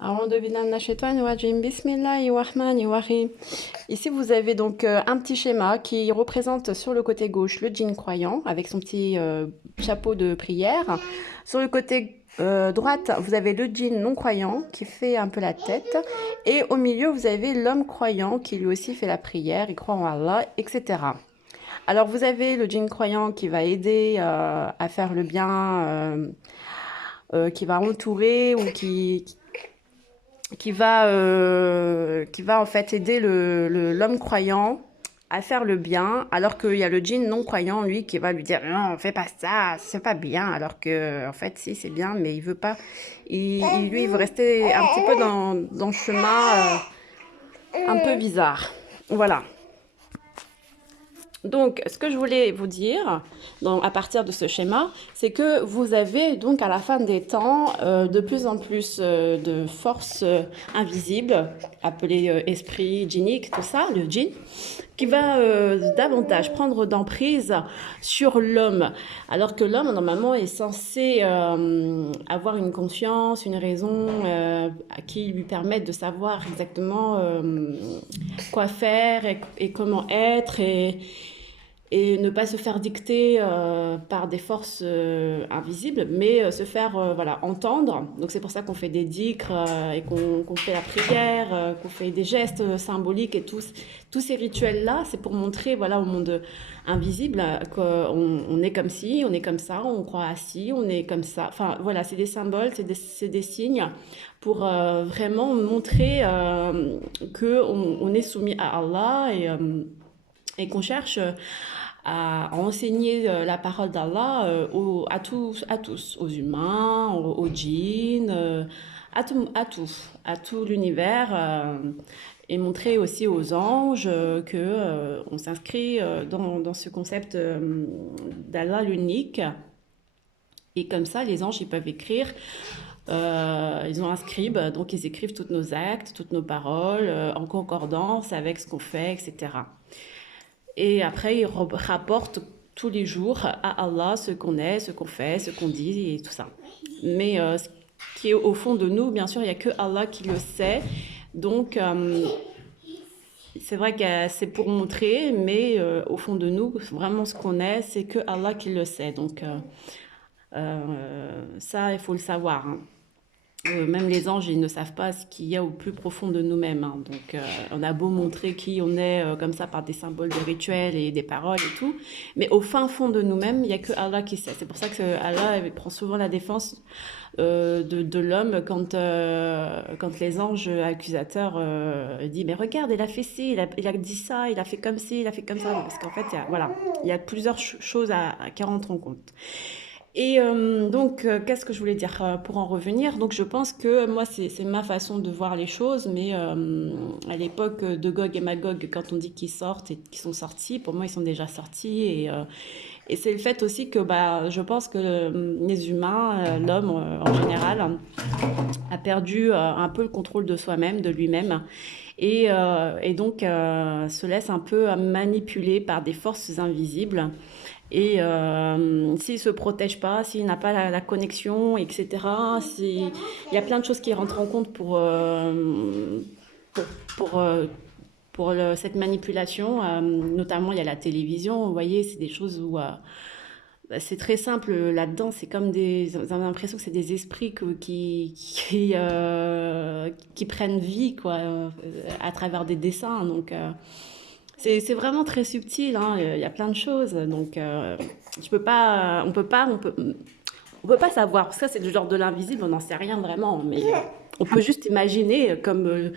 A'oudou billahi minash shaitani rajim. Bismillahirrahmanirrahim. Ici, vous avez donc un petit schéma qui représente sur le côté gauche le djinn croyant avec son petit chapeau de prière. Sur le côté droite, vous avez le djinn non croyant qui fait un peu la tête. Et au milieu, vous avez l'homme croyant qui lui aussi fait la prière, il croit en Allah, etc. Alors, vous avez le djinn croyant qui va aider à faire le bien, qui va entourer ou qui va en fait aider l'homme croyant à faire le bien, alors qu'il y a le djinn non croyant, lui, qui va lui dire non, fais pas ça, c'est pas bien, alors que en fait, si, c'est bien, mais il veut pas. Lui, il veut rester un petit peu dans le chemin un peu bizarre. Voilà. Donc, ce que je voulais vous dire à partir de ce schéma, c'est que vous avez donc à la fin des temps de plus en plus de forces invisibles, appelées esprits djinniques, tout ça, le djinn, qui va davantage prendre d'emprise sur l'homme, alors que l'homme, normalement, est censé avoir une conscience, une raison qui lui permette de savoir exactement quoi faire et comment être et ne pas se faire dicter par des forces invisibles, mais se faire voilà, entendre. Donc c'est pour ça qu'on fait des dhikrs et qu'on fait la prière, qu'on fait des gestes symboliques et tous ces rituels-là, c'est pour montrer voilà, au monde invisible qu'on est comme ci, on est comme ça, on croit à ci, on est comme ça. Enfin voilà, c'est des symboles, c'est des signes pour vraiment montrer qu'on est soumis à Allah et qu'on cherche à enseigner la parole d'Allah à tous, aux humains, aux djinns, à tout l'univers, et montrer aussi aux anges que on s'inscrit dans ce concept d'Allah l'unique. Et comme ça, les anges, ils peuvent écrire. Ils ont un scribe, donc ils écrivent tous nos actes, toutes nos paroles, en concordance avec ce qu'on fait, etc. Et après, ils rapportent tous les jours à Allah ce qu'on est, ce qu'on fait, ce qu'on dit et tout ça. Mais ce qui est au fond de nous, bien sûr, il n'y a que Allah qui le sait. Donc, c'est vrai que c'est pour montrer, mais au fond de nous, vraiment ce qu'on est, c'est que Allah qui le sait. Donc, ça, il faut le savoir, hein. Même les anges, ils ne savent pas ce qu'il y a au plus profond de nous-mêmes, hein. Donc, on a beau montrer qui on est comme ça par des symboles de rituels et des paroles et tout, mais au fin fond de nous-mêmes, il n'y a que Allah qui sait. C'est pour ça que Allah prend souvent la défense de l'homme quand les anges accusateurs disent mais regarde, il a fait ci, il a dit ça, il a fait comme ci, il a fait comme ça. Parce qu'en fait, voilà, il y a plusieurs choses qui rentrent en compte. Et donc, qu'est-ce que je voulais dire pour en revenir? Donc, je pense que moi, c'est ma façon de voir les choses, mais à l'époque de Gog et Magog, quand on dit qu'ils sortent et qu'ils sont sortis, pour moi, ils sont déjà sortis. Et c'est le fait aussi que bah, je pense que les humains, l'homme en général, a perdu un peu le contrôle de soi-même, de lui-même. Et donc se laisse un peu manipuler par des forces invisibles. Et s'il ne se protège pas, s'il n'a pas la connexion, etc., il y a plein de choses qui rentrent en compte pour, pour, euh, cette manipulation. Notamment, il y a la télévision, vous voyez, c'est des choses où bah, c'est très simple là-dedans, c'est comme on a l'impression que c'est des esprits qui prennent vie quoi, à travers des dessins. Donc, c'est vraiment très subtil, hein. Il y a plein de choses. Donc, on peut pas savoir. Ça, c'est du genre de l'invisible, on n'en sait rien vraiment. Mais on peut juste imaginer comme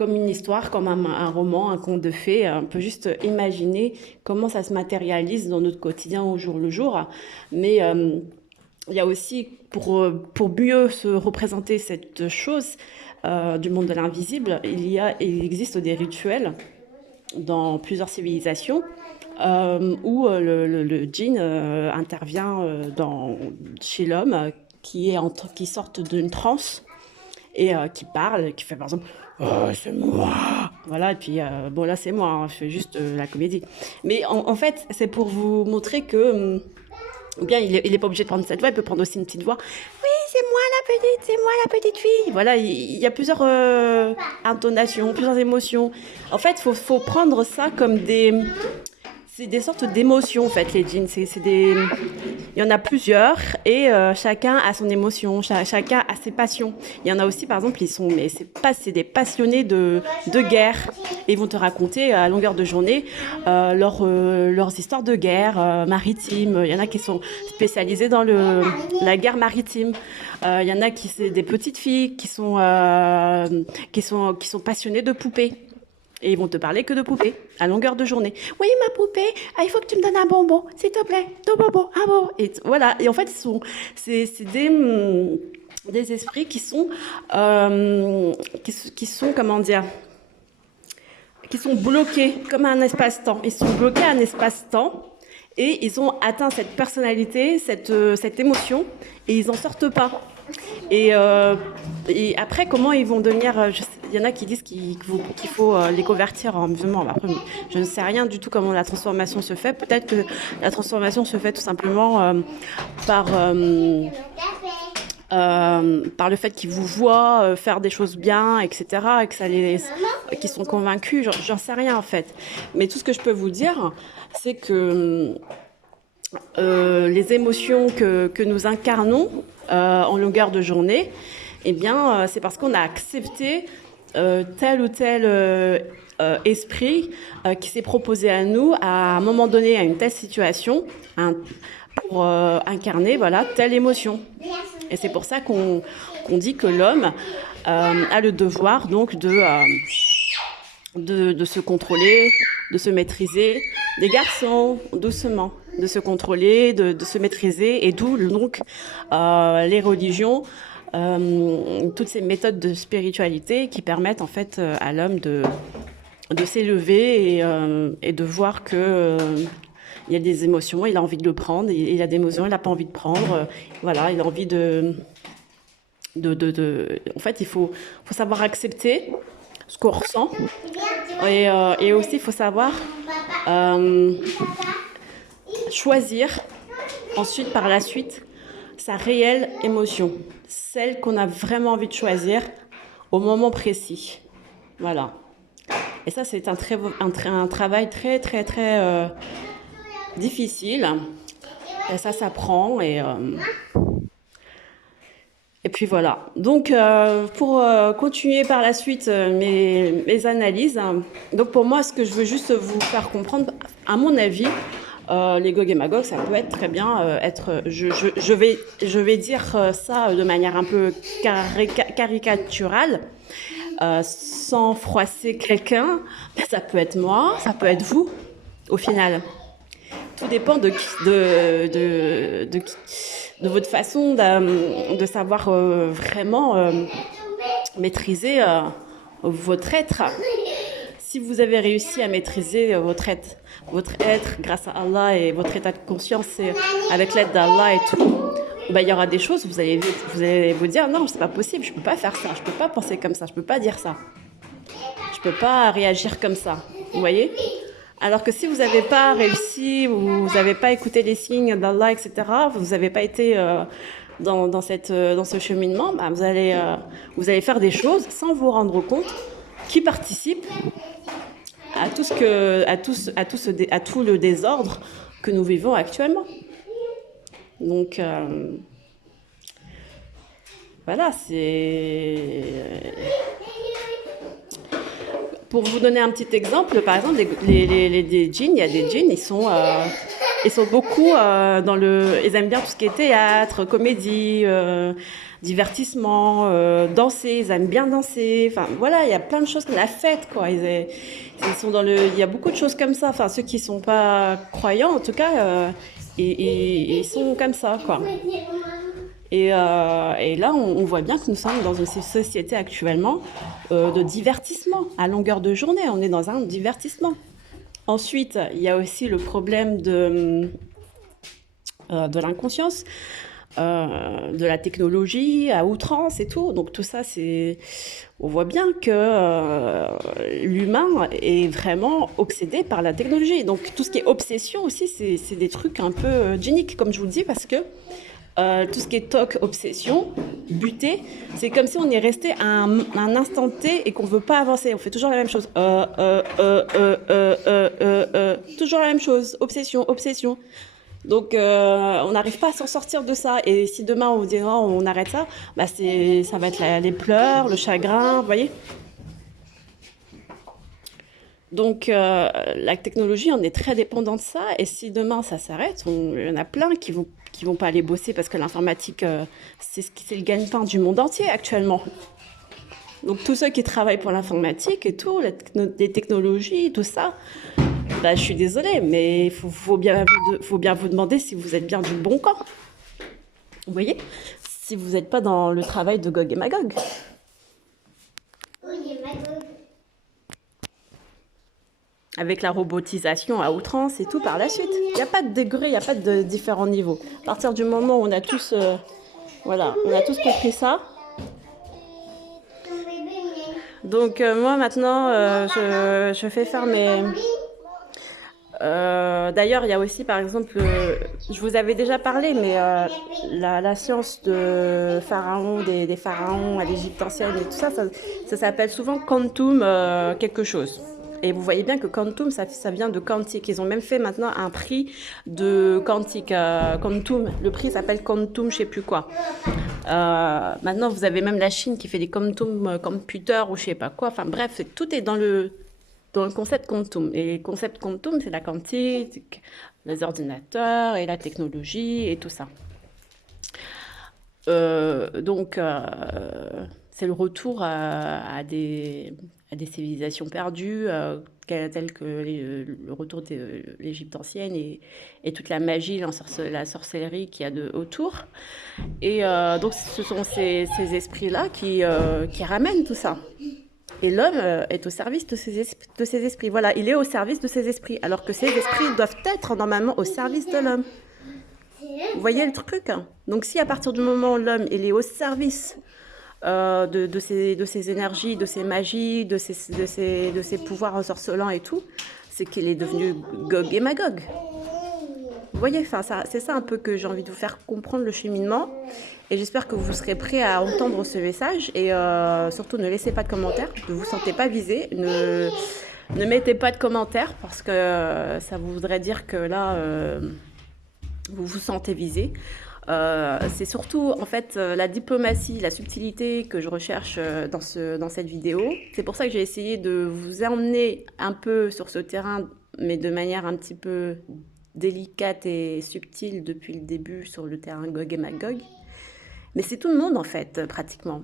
une histoire, comme un roman, un conte de fées. On peut juste imaginer comment ça se matérialise dans notre quotidien au jour le jour. Mais il y a aussi, pour mieux se représenter cette chose du monde de l'invisible, il existe des rituels dans plusieurs civilisations où le djinn intervient chez l'homme qui sortent d'une transe et qui parle, qui fait par exemple oh, c'est moi. Voilà, et puis bon, là c'est moi, hein, je fais juste la comédie. Mais en fait, c'est pour vous montrer que ou bien il est pas obligé de prendre cette voix, il peut prendre aussi une petite voix. Oui, c'est moi la petite, c'est moi la petite fille. Voilà, il y a plusieurs intonations, plusieurs émotions. En fait, faut prendre ça comme c'est des sortes d'émotions, en fait, les djinns. Il y en a plusieurs et chacun a son émotion, chacun a ses passions. Il y en a aussi, par exemple, c'est des passionnés de guerre. Et ils vont te raconter à longueur de journée leurs histoires de guerre maritime. Il y en a qui sont spécialisés dans la guerre maritime. Il y en a c'est des petites filles qui sont passionnées de poupées. Et ils vont te parler que de poupées, à longueur de journée. Oui, ma poupée, il faut que tu me donnes un bonbon, s'il te plaît, ton bonbon, un bonbon. Et voilà. Et en fait, c'est des esprits qui sont, comment dire, qui sont bloqués comme un espace-temps. Ils sont bloqués à un espace-temps et ils ont atteint cette personnalité, cette émotion, et ils n'en sortent pas. Et après, comment ils vont devenir... Il y en a qui disent qu'il faut les convertir en musulmans. Après, je ne sais rien du tout comment la transformation se fait. Peut-être que la transformation se fait tout simplement par le fait qu'ils vous voient faire des choses bien, etc., et que qu'ils sont convaincus. J'en sais rien, en fait. Mais tout ce que je peux vous dire, c'est que les émotions que nous incarnons en longueur de journée, eh bien, c'est parce qu'on a accepté tel ou tel esprit qui s'est proposé à nous à un moment donné, à une telle situation, pour incarner telle émotion. Et c'est pour ça qu'on dit que l'homme a le devoir donc de se contrôler, de se maîtriser. Les garçons, doucement, de se contrôler, de se maîtriser, et d'où donc les religions, toutes ces méthodes de spiritualité qui permettent en fait à l'homme de s'élever et de voir que il y a des émotions, il a envie de le prendre, il a des émotions, il n'a pas envie de prendre, voilà, il a envie en fait, il faut savoir accepter ce qu'on ressent, et aussi il faut savoir choisir ensuite, par la suite, sa réelle émotion, celle qu'on a vraiment envie de choisir au moment précis. Voilà. Et ça, c'est un travail très, très, très difficile. Et ça s'apprend. Et puis voilà. Donc, pour continuer par la suite mes analyses, donc pour moi, ce que je veux juste vous faire comprendre, à mon avis, les Gog et Magog, ça peut être très bien je vais dire ça de manière un peu caricaturale, sans froisser quelqu'un. Ça peut être moi, ça peut être vous, au final. Tout dépend de votre façon de savoir vraiment maîtriser votre être. Si vous avez réussi à maîtriser votre être grâce à Allah et votre état de conscience avec l'aide d'Allah et tout, il y aura des choses, vous allez vous dire non, c'est pas possible, je peux pas faire ça, je peux pas penser comme ça, je peux pas dire ça, je peux pas réagir comme ça, vous voyez. Alors que si vous n'avez pas réussi, ou vous n'avez pas écouté les signes d'Allah, etc., vous n'avez pas été dans ce cheminement, vous allez faire des choses sans vous rendre compte qui participent à tout le désordre que nous vivons actuellement. Donc voilà, c'est... Pour vous donner un petit exemple, par exemple, les djinns, il y a des djinns, ils sont beaucoup ils aiment bien tout ce qui est théâtre, comédie, divertissement, danser, ils aiment bien danser. Enfin, voilà, il y a plein de choses, la fête, quoi. Ils sont il y a beaucoup de choses comme ça. Enfin, ceux qui sont pas croyants, en tout cas, ils sont comme ça, quoi. Et là, on voit bien que nous sommes dans une société actuellement de divertissement à longueur de journée. On est dans un divertissement. Ensuite, il y a aussi le problème de l'inconscience, de la technologie à outrance et tout. Donc tout ça, on voit bien que l'humain est vraiment obsédé par la technologie. Donc tout ce qui est obsession aussi, c'est des trucs un peu djinniques, comme je vous le dis, parce que tout ce qui est toc, obsession, buter, c'est comme si on est resté à un instant T et qu'on ne veut pas avancer. On fait toujours la même chose. Toujours la même chose. Obsession, obsession. Donc, on n'arrive pas à s'en sortir de ça. Et si demain on vous dit non, on arrête ça, bah ça va être les pleurs, le chagrin, vous voyez. Donc, la technologie, on est très dépendant de ça. Et si demain ça s'arrête, il y en a plein qui vont pas aller bosser parce que l'informatique, c'est le gagne-pain du monde entier actuellement. Donc, tous ceux qui travaillent pour l'informatique et tout, les technologies, tout ça, bah, je suis désolée, mais il faut bien vous demander si vous êtes bien du bon camp. Vous voyez? Si vous n'êtes pas dans le travail de Gog et Magog. Oui, Magog. Avec la robotisation à outrance et tout par la suite. Il n'y a pas de degré, il n'y a pas de différents niveaux. À partir du moment où on a tous, voilà, on a tous compris ça. Donc moi maintenant, je fais faire mes... D'ailleurs, il y a aussi, par exemple, je vous avais déjà parlé, mais la science de pharaon, des pharaons à l'Égypte ancienne et tout ça, ça s'appelle souvent quantum quelque chose. Et vous voyez bien que quantum, ça vient de quantique. Ils ont même fait maintenant un prix de quantique, quantum. Le prix s'appelle quantum, je sais plus quoi. Maintenant, vous avez même la Chine qui fait des quantum computers ou je sais pas quoi. Enfin bref, tout est dans le concept quantum. Et le concept quantum, c'est la quantique, les ordinateurs et la technologie et tout ça. Donc, c'est le retour à des civilisations perdues, telles que le retour de l'Égypte ancienne et toute la magie, la sorcellerie qu'il y a autour. Et donc, ce sont ces esprits-là qui ramènent tout ça. Et l'homme est au service de ces esprits. Voilà, il est au service de ces esprits, alors que ces esprits doivent être normalement au service de l'homme. Vous voyez le truc? Donc si à partir du moment où l'homme il est au service de ces énergies, de ces magies, de ces pouvoirs ensorcelants et tout, c'est qu'il est devenu Gog et Magog. Vous voyez, enfin, c'est ça un peu que j'ai envie de vous faire comprendre le cheminement. Et j'espère que vous serez prêts à entendre ce message. Et surtout, ne laissez pas de commentaires. Ne vous sentez pas visé. Ne mettez pas de commentaires parce que ça voudrait dire que là, vous vous sentez visé. C'est surtout en fait la diplomatie, la subtilité que je recherche dans cette vidéo. C'est pour ça que j'ai essayé de vous emmener un peu sur ce terrain, mais de manière un petit peu délicate et subtile depuis le début sur le terrain Gog et Magog. Mais c'est tout le monde en fait, pratiquement.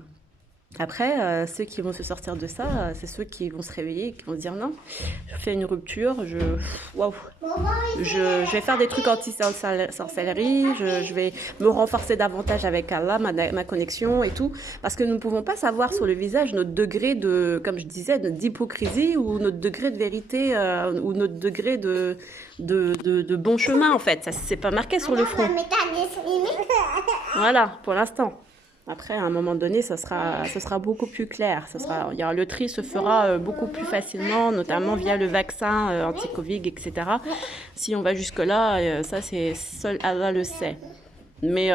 Après, ceux qui vont se sortir de ça, c'est ceux qui vont se réveiller, qui vont se dire non, je fais une rupture, je vais faire des trucs anti-sorcellerie, je vais me renforcer davantage avec Allah, ma connexion et tout, parce que nous ne pouvons pas savoir sur le visage notre degré de, comme je disais, d'hypocrisie ou notre degré de vérité ou notre degré de bon chemin en fait. Ça c'est pas marqué sur le front. Voilà, pour l'instant. Après, à un moment donné, ce sera beaucoup plus clair. Le tri se fera beaucoup plus facilement, notamment via le vaccin anti-Covid, etc. Si on va jusque-là, ça, c'est seul Allah le sait. Mais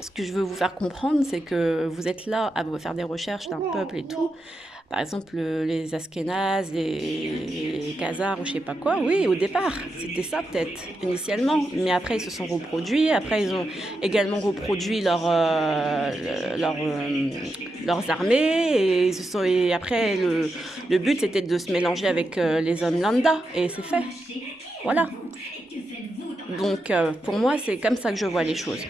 ce que je veux vous faire comprendre, c'est que vous êtes là à faire des recherches d'un peuple et tout. Par exemple, les Askénazes, les Khazars ou je sais pas quoi, oui, au départ, c'était ça peut-être, initialement. Mais après, ils se sont reproduits. Après, ils ont également reproduit leurs armées. Et après, le but, c'était de se mélanger avec les hommes lambda. Et c'est fait. Voilà. Donc, pour moi, c'est comme ça que je vois les choses.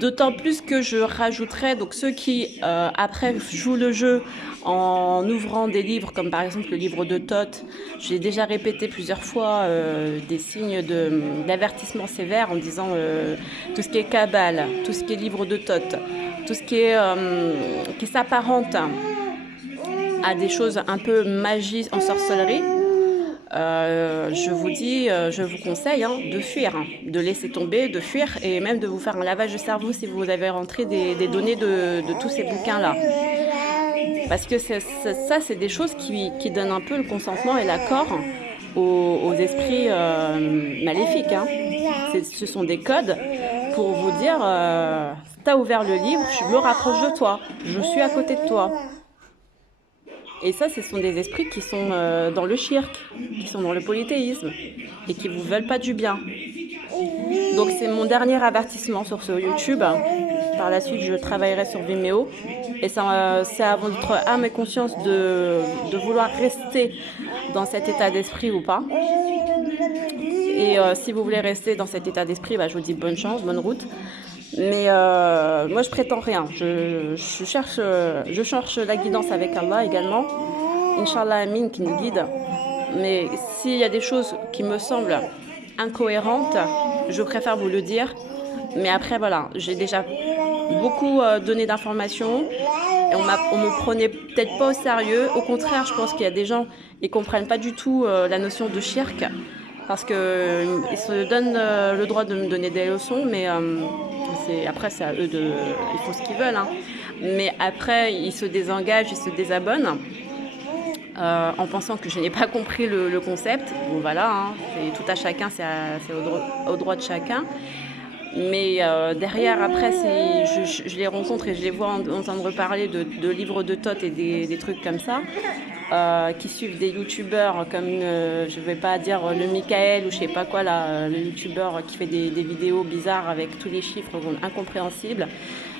D'autant plus que je rajouterais donc ceux qui après jouent le jeu en ouvrant des livres comme par exemple le livre de Thoth. J'ai déjà répété plusieurs fois des signes d'avertissement sévère en disant tout ce qui est Kabbale, tout ce qui est livre de Thoth, tout ce qui s'apparente à des choses un peu magie en sorcellerie. Je vous conseille de fuir, de laisser tomber, de fuir et même de vous faire un lavage de cerveau si vous avez rentré des données de tous ces bouquins-là. Parce que ça, c'est des choses qui donnent un peu le consentement et l'accord aux esprits maléfiques, hein. Ce sont des codes pour vous dire, t'as ouvert le livre, je me rapproche de toi, je suis à côté de toi. Et ça, ce sont des esprits qui sont dans le shirk, qui sont dans le polythéisme, et qui vous veulent pas du bien. Donc c'est mon dernier avertissement sur ce YouTube. Par la suite, je travaillerai sur Vimeo. Et c'est à votre âme et conscience de vouloir rester dans cet état d'esprit ou pas. Et si vous voulez rester dans cet état d'esprit, je vous dis bonne chance, bonne route. Mais moi, je prétends rien. Je cherche la guidance avec Allah également. Inch'Allah Amin qui nous guide. Mais s'il y a des choses qui me semblent incohérentes, je préfère vous le dire. Mais après, voilà, j'ai déjà beaucoup donné d'informations. Et on me prenait peut-être pas au sérieux. Au contraire, je pense qu'il y a des gens qui comprennent pas du tout la notion de shirk. Parce qu'ils se donnent le droit de me donner des leçons, mais après, c'est à eux ils font ce qu'ils veulent. Hein. Mais après, ils se désengagent, ils se désabonnent. En pensant que je n'ai pas compris le concept. Bon voilà, hein, c'est tout à chacun, c'est au droit de chacun. Mais derrière, après, je les rencontre et je les vois entendre parler de livres de Thoth et des trucs comme ça, qui suivent des youtubeurs comme, je ne vais pas dire le Michael ou je sais pas quoi, là, le youtubeur qui fait des vidéos bizarres avec tous les chiffres incompréhensibles.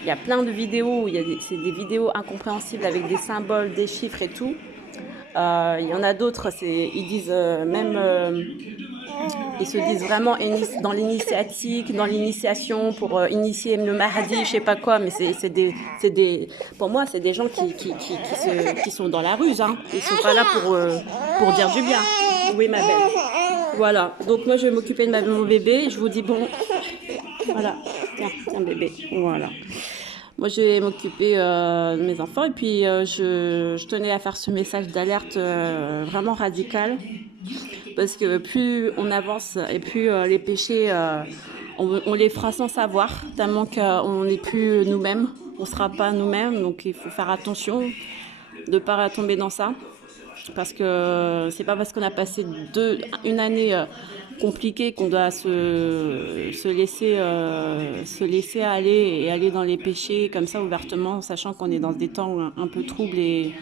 Il y a plein de vidéos, c'est des vidéos incompréhensibles avec des symboles, des chiffres et tout. Il y en a d'autres, ils disent ils se disent vraiment dans l'initiatique, dans l'initiation pour initier le Mahdi, je sais pas quoi, mais pour moi, c'est des gens qui sont dans la ruse, hein. Ils sont pas là pour dire du bien. Oui, ma belle. Voilà, donc moi je vais m'occuper de mon bébé, je vous dis bon, voilà, tiens bébé, voilà. Moi, je vais m'occuper de mes enfants et puis je tenais à faire ce message d'alerte vraiment radical parce que plus on avance et plus les péchés, on les fera sans savoir, tellement qu'on n'est plus nous-mêmes, on ne sera pas nous-mêmes, donc il faut faire attention de ne pas tomber dans ça parce que c'est pas parce qu'on a passé une année compliqué qu'on doit se laisser aller et aller dans les péchés comme ça ouvertement, sachant qu'on est dans des temps un peu troubles et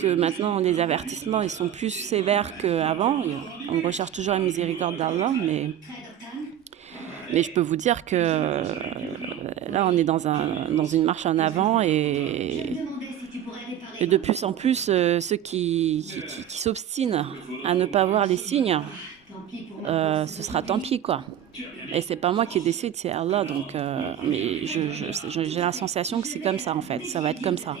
que maintenant les avertissements ils sont plus sévères qu'avant. On recherche toujours la miséricorde d'Allah, mais je peux vous dire que là on est dans une marche en avant et de plus en plus ceux qui s'obstinent à ne pas voir les signes, ce sera tant pis quoi. Et c'est pas moi qui décide, c'est Allah. Donc, mais j'ai la sensation que c'est comme ça en fait. Ça va être comme ça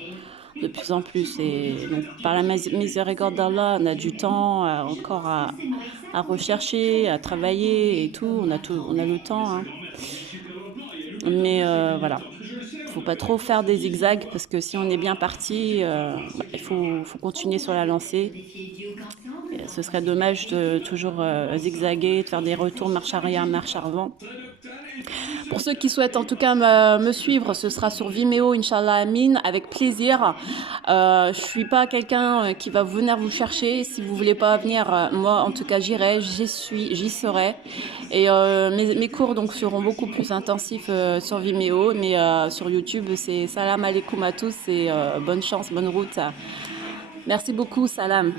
de plus en plus. Et donc, par la miséricorde d'Allah, on a du temps encore à rechercher, à travailler et tout. On a le temps. Hein. Mais voilà, faut pas trop faire des zigzags parce que si on est bien parti, il faut continuer sur la lancée. Et ce serait dommage de toujours zigzaguer, de faire des retours marche arrière, marche avant. Pour ceux qui souhaitent en tout cas me suivre, ce sera sur Vimeo, Inch'Allah Amin, avec plaisir. Je suis pas quelqu'un qui va venir vous chercher. Si vous voulez pas venir, moi en tout cas j'irai, j'y serai. Et mes cours donc seront beaucoup plus intensifs sur Vimeo, mais sur YouTube c'est salam alaikum à tous et bonne chance, bonne route. Merci beaucoup, salam.